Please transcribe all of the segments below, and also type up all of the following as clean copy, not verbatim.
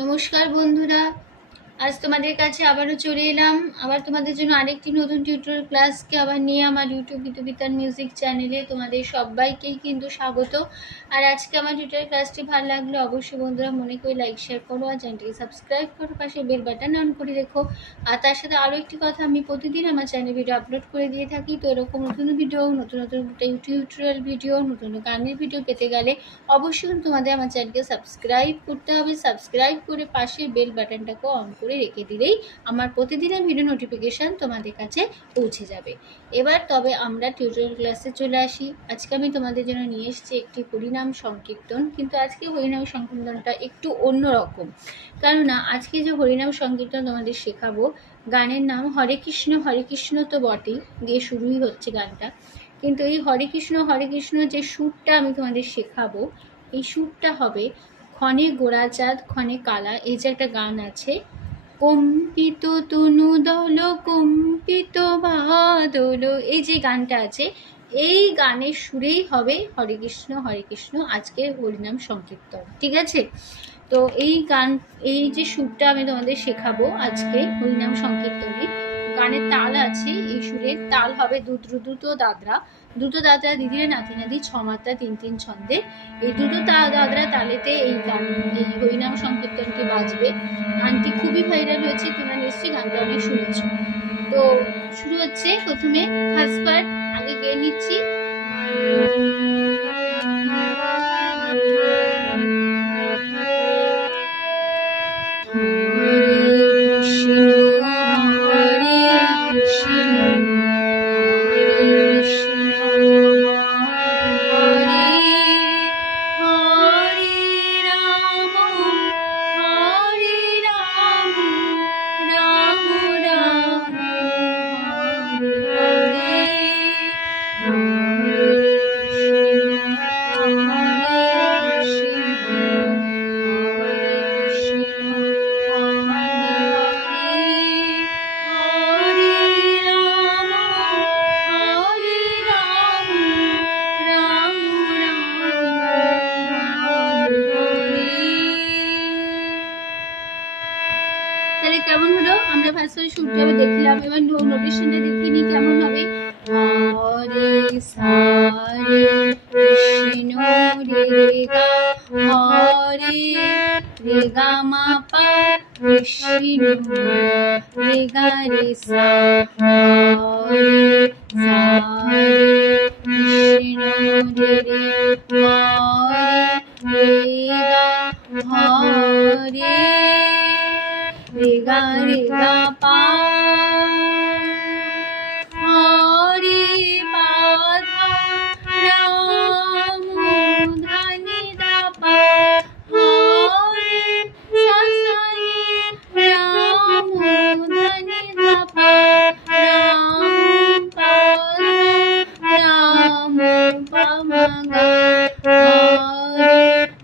নমস্কার বন্ধুরা, আজ তোমাদের কাছে আবারও চলে এলাম আবার তোমাদের জন্য আরেকটি নতুন টিউটোরিয়াল ক্লাসকে আবার নিয়ে আমার ইউটিউব গীতবিতান মিউজিক চ্যানেলে তোমাদের সবাইকেই কিন্তু স্বাগত। আর আজকে আমার টিউটোরিয়াল ক্লাসটি ভালো লাগলে অবশ্যই বন্ধুরা মনে করে লাইক শেয়ার করো আর চ্যানেলটিকে সাবস্ক্রাইব করো, পাশে বেল বাটন অন করে রেখো। আর তার সাথে আরও একটি কথা, আমি প্রতিদিন আমার চ্যানেলে ভিডিও আপলোড করে দিয়ে থাকি। তো এরকম নতুন ভিডিও, নতুন টিউটোরিয়াল ভিডিও, নতুন গানের ভিডিও পেতে গেলে অবশ্যই তোমাদের আমার চ্যানেলকে সাবস্ক্রাইব করতে হবে। সাবস্ক্রাইব করে পাশের বেল বাটনটাকে অন করে রেখে দিলেই আমার প্রতিদিনের ভিডিও নোটিফিকেশান তোমাদের কাছে পৌঁছে যাবে। এবার তবে আমরা টিউটোরিয়াল ক্লাসে চলে আসি। আজকে আমি তোমাদের জন্য নিয়ে এসেছি একটি হরিনাম সংকীর্তন, কিন্তু আজকে হরিনাম সংকীর্তনটা একটু অন্যরকম। কেননা আজকে যে হরিনাম সংকীর্তন তোমাদের শেখাবো, গানের নাম হরে কৃষ্ণ তো বটেই, দিয়ে শুরুই হচ্ছে গানটা। কিন্তু এই হরে কৃষ্ণ যে সুরটা আমি তোমাদের শেখাবো, এই সুরটা হবে ক্ষণে গোড়াচাঁদ ক্ষণে কালা। এই যে একটা গান আছে, কম্পিত তনু দল কম্পিত বাদল, এই যে গানটা আছে, এই গানের সুরেই হবে হরে কৃষ্ণ আজকের হরিনাম সংকীর্তন। ঠিক আছে? তো এই যে সুরটা আমি তোমাদের শেখাবো আজকে হরিনাম সংকীর্তনে, গানের তাল আছে, এই সুরের তাল হবে দ্রুত দাদরা দিদিরে নাতি নাতি ছ মাত্রা তিন তিন ছন্দে। এই দ্রুত দাদরা তালেতে এই হরিনাম সংকীর্তনটি বাজবে। গানটি খুবই ভাইরাল হয়েছে, তোমরা নিশ্চয়ই গানটা অনেক শুনেছ। তো শুরু হচ্ছে, প্রথমে ফার্স্ট পার্ট আগে গেয়ে নিচ্ছি। কেমন হলো? আমরা ফার্স্ট শুরুটা দেখলাম, এবার নোটেশনটা দেখিনি কেমন হবে। হরে সারে কৃষ্ণ রে গা, হরে রে গা মা পা কৃষ্ণ রে গা রে সা, হরে সারে কৃষ্ণ রে হরে রে গা, হরে রে গা পা, হরে বাধা রাম ধানি দা পা, হরে সাসানি রাম ধানি দা পা, রাম পা রাম পা মা গা, হরে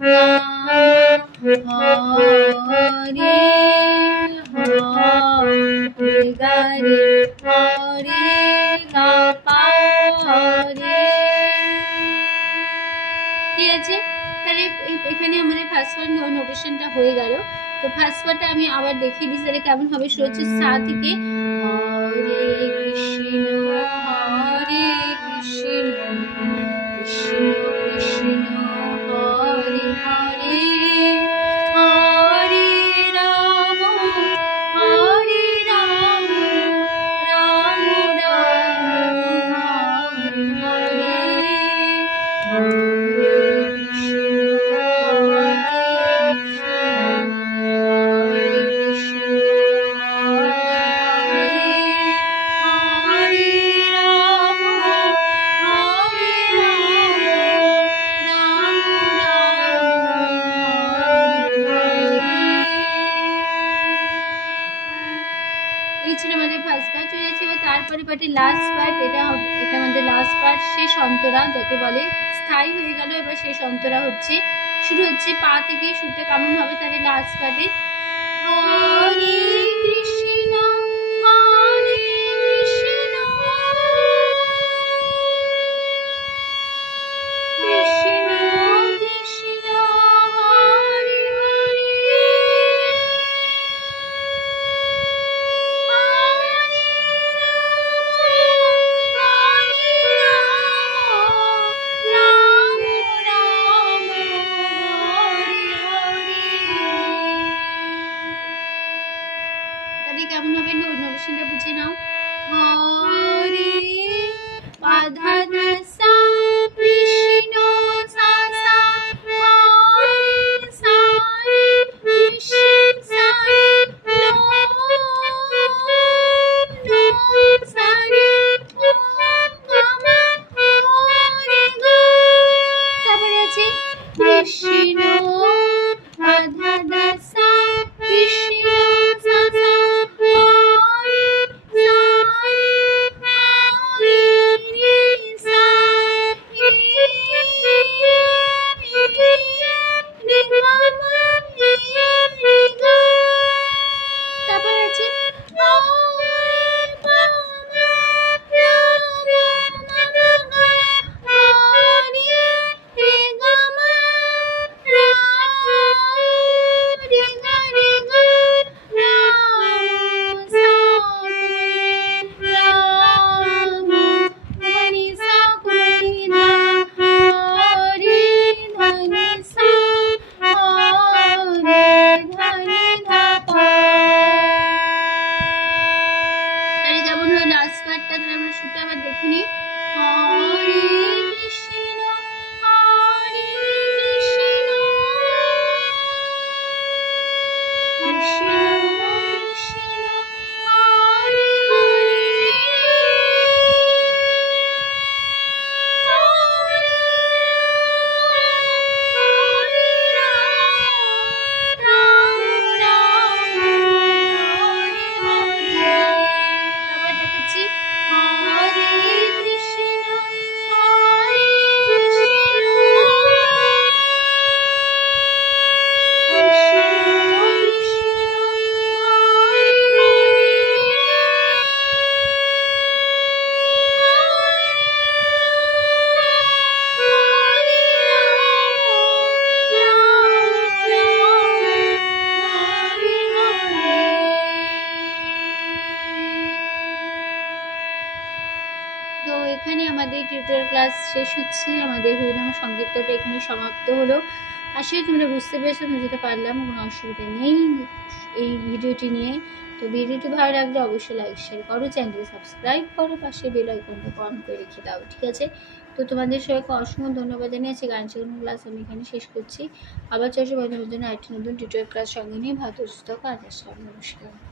রাম হরে গারে হরে গা পা হরে। ঠিক আছে? তাহলে এখানে আমাদের ফার্স্ট পার্ট নোটেশনটা হয়ে গেল। তো ফার্স্ট পার্টটা আমি আবার দেখিয়ে দিচ্ছি তাহলে কেমন হবে। শুরু হচ্ছে সা থেকে, হরে কৃষ্ণ কৃষ্ণ কৃষ্ণ হরে হরে, তারপরে পার্টের লাস্ট পার্ট, এটা আমাদের লাস্ট পার্ট, শেষ অন্তরা যাকে বলে, স্থায়ী হয়ে গেল। এবার শেষ অন্তরা হচ্ছে, শুরু হচ্ছে পা থেকে। সুরটা কেমন হবে তাহলে লাস্ট পার্টে, হরে কৃষ্ণ কৃষ্ণ কৃষ্ণ হরে হরে কৃষ্ণ রাধা দাসা কৃষ্ণ সাসা হরি সারি হরি রে সা রে রে গা মা রে রে গা। তারপর আছে লাস্ট পার্টটা আমরা শুনতে আবার দেখিনি। হরে কৃষ্ণ হরে কৃষ্ণ কৃষ্ণ কৃষ্ণ হরে হরে তো এখানে আমাদের টিউটোরিয়াল ক্লাস শেষ হচ্ছে, আমাদের হরিনাম সংকীর্তনটা এখানে সমাপ্ত হলো। আসলে তোমরা বুঝতে পেরেছো, আমি যেতে পারলাম, কোনো অসুবিধা নেই এই ভিডিওটি নিয়ে। তো ভিডিওটি ভালো লাগলে অবশ্যই লাইক শেয়ার করো, চ্যানেলটি সাবস্ক্রাইব করো, পাশে বেল আইকনটা অন করে রেখে দাও, ঠিক আছে? তো তোমাদের সবাইকে অসংখ্য ধন্যবাদ জানিয়েছি। গান শেখানোর ক্লাস আমি এখানে শেষ করছি। আবার চাইছি তোমাদের জন্য আরেকটি নতুন টিউটোরিয়াল ক্লাস সঙ্গে নিয়ে ভালো সুস্থ কাজ আসলাম। নমস্কার।